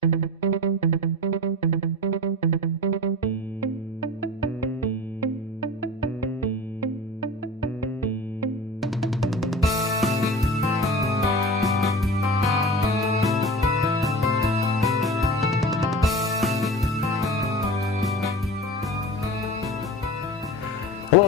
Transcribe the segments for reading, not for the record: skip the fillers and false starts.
Hello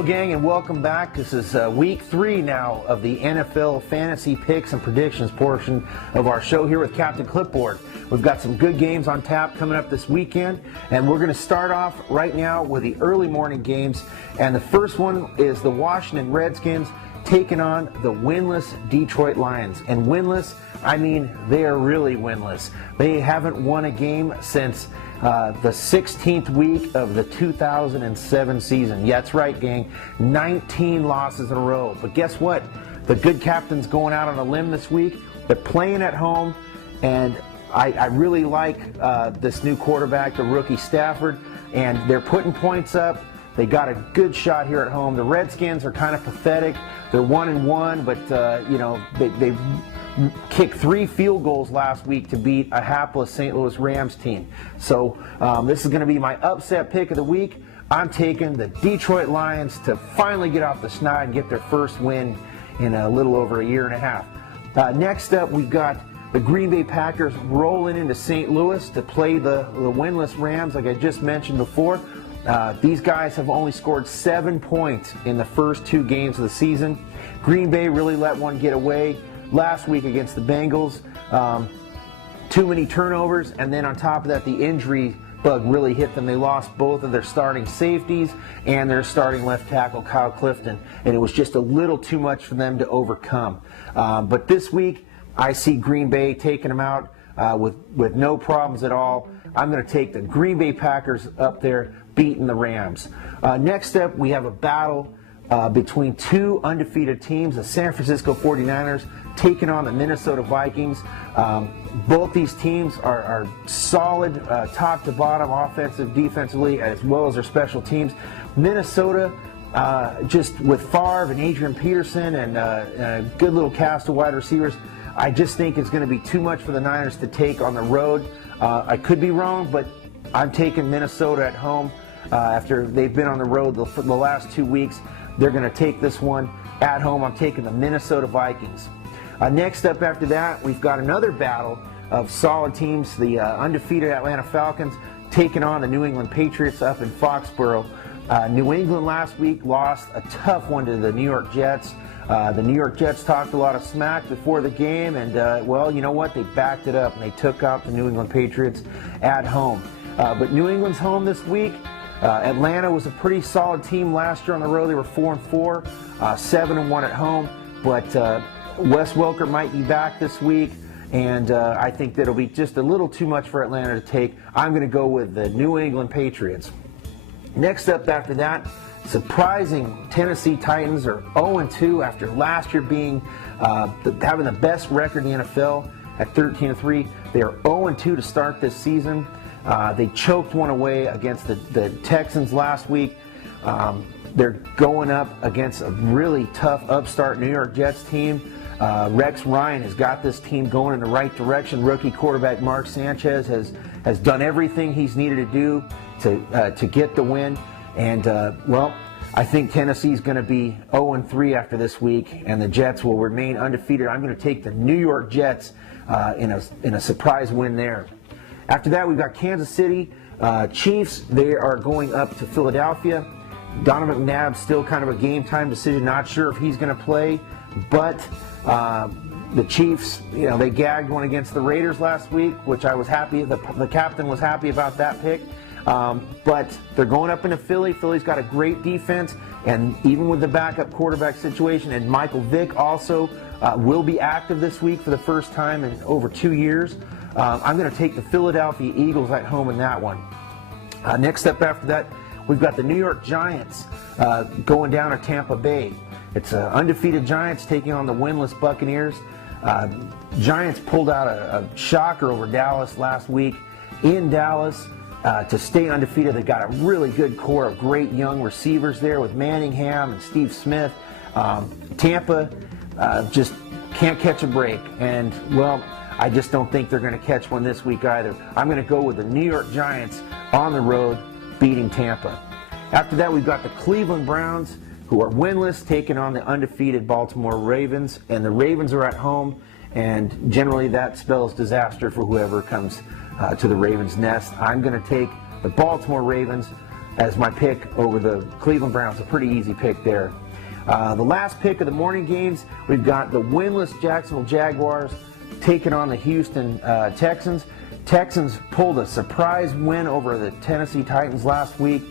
gang, and welcome back. This is week 3 now of the NFL fantasy picks and predictions portion of our show here with Capt. Clipboard. We've got some good games on tap coming up this weekend, and we're going to start off right now with the early morning games. And the first one is the Washington Redskins taking on the winless Detroit Lions. And winless, I mean they are really winless. They haven't won a game since the 16th week of the 2007 season. Yeah, that's right, gang. 19 losses in a row. But guess what? The good captain's going out on a limb this week. They're playing at home, and I really like this new quarterback, the rookie Stafford, and they're putting points up. They got a good shot here at home. The Redskins are kind of pathetic. They're 1-1, but they kicked 3 field goals last week to beat a hapless St. Louis Rams team. So this is going to be my upset pick of the week. I'm taking the Detroit Lions to finally get off the schneid and get their first win in a little over a year and a half. Next up, we've got the Green Bay Packers rolling into St. Louis to play the winless Rams, like I just mentioned before. These guys have only scored 7 points in the first 2 games of the season. Green Bay really let one get away last week against the Bengals. Too many turnovers, and then on top of that, the injury bug really hit them. They lost both of their starting safeties and their starting left tackle, Kyle Clifton, and it was just a little too much for them to overcome. But this week, I see Green Bay taking them out with no problems at all. I'm going to take the Green Bay Packers up there, beating the Rams. Next up, we have a battle between 2 undefeated teams, the San Francisco 49ers taking on the Minnesota Vikings. Both these teams are solid top to bottom, offensive, defensively, as well as their special teams. Minnesota, just with Favre and Adrian Peterson and a good little cast of wide receivers, I just think it's going to be too much for the Niners to take on the road. I could be wrong, but I'm taking Minnesota at home. After they've been on the road for the last 2 weeks, they're going to take this one at home. I'm taking the Minnesota Vikings. Next up after that, we've got another battle of solid teams. The undefeated Atlanta Falcons taking on the New England Patriots up in Foxborough. New England last week lost a tough one to the New York Jets. The New York Jets talked a lot of smack before the game, and well, you know what? They backed it up, and they took out the New England Patriots at home. But New England's home this week. Atlanta was a pretty solid team last year on the road. They were 4-4, 7-1 at home. But Wes Welker might be back this week, and I think that'll be just a little too much for Atlanta to take. I'm going to go with the New England Patriots. Next up after that, surprising Tennessee Titans are 0-2 after last year being having the best record in the NFL at 13-3. They are 0-2 to start this season. They choked one away against the Texans last week. They're going up against a really tough upstart New York Jets team. Rex Ryan has got this team going in the right direction. Rookie quarterback Mark Sanchez has done everything he's needed to do to get the win. And, well, I think Tennessee's going to be 0-3 after this week, and the Jets will remain undefeated. I'm going to take the New York Jets in a surprise win there. After that, we've got Kansas City Chiefs. They are going up to Philadelphia. Donovan McNabb's still kind of a game-time decision. Not sure if he's going to play, but the Chiefs, they gagged one against the Raiders last week, which I was happy. The captain was happy about that pick. But they're going up into Philly. Philly's got a great defense, and even with the backup quarterback situation, and Michael Vick also will be active this week for the first time in over 2 years. I'm going to take the Philadelphia Eagles at home in that one. Next up after that, we've got the New York Giants going down to Tampa Bay. It's undefeated Giants taking on the winless Buccaneers. Giants pulled out a shocker over Dallas last week in Dallas. To stay undefeated, they've got a really good core of great young receivers there with Manningham and Steve Smith. Tampa just can't catch a break. And, well, I just don't think they're going to catch one this week either. I'm going to go with the New York Giants on the road beating Tampa. After that, we've got the Cleveland Browns, who are winless, taking on the undefeated Baltimore Ravens. And the Ravens are at home, and generally that spells disaster for whoever comes to the Ravens' nest. I'm going to take the Baltimore Ravens as my pick over the Cleveland Browns. A pretty easy pick there. The last pick of the morning games, we've got the winless Jacksonville Jaguars taking on the Houston Texans. Texans pulled a surprise win over the Tennessee Titans last week.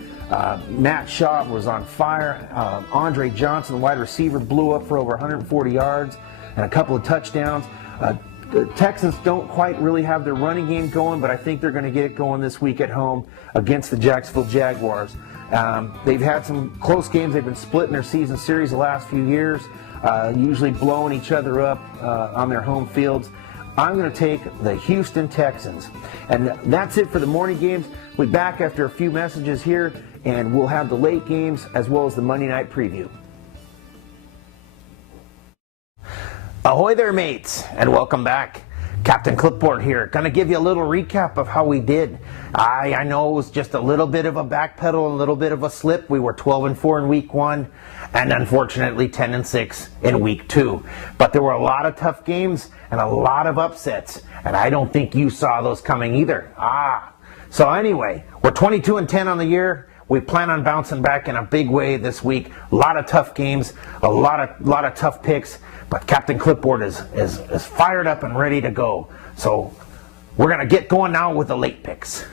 Matt Shaw was on fire. Andre Johnson, the wide receiver, blew up for over 140 yards and a couple of touchdowns. The Texans don't quite really have their running game going, but I think they're going to get it going this week at home against the Jacksonville Jaguars. They've had some close games. They've been splitting their season series the last few years, usually blowing each other up on their home fields. I'm going to take the Houston Texans. And that's it for the morning games. We'll be back after a few messages here, and we'll have the late games as well as the Monday night preview. Ahoy there, mates, and welcome back. Captain Clipboard here. Going to give you a little recap of how we did. I know it was just a little bit of a backpedal, a little bit of a slip. We were 12-4 in week 1, and unfortunately 10-6 in week 2. But there were a lot of tough games and a lot of upsets, and I don't think you saw those coming either. So anyway, we're 22-10 on the year. We plan on bouncing back in a big way this week. A lot of tough games, a lot of tough picks. But Captain Clipboard is fired up and ready to go. So we're going to get going now with the late picks.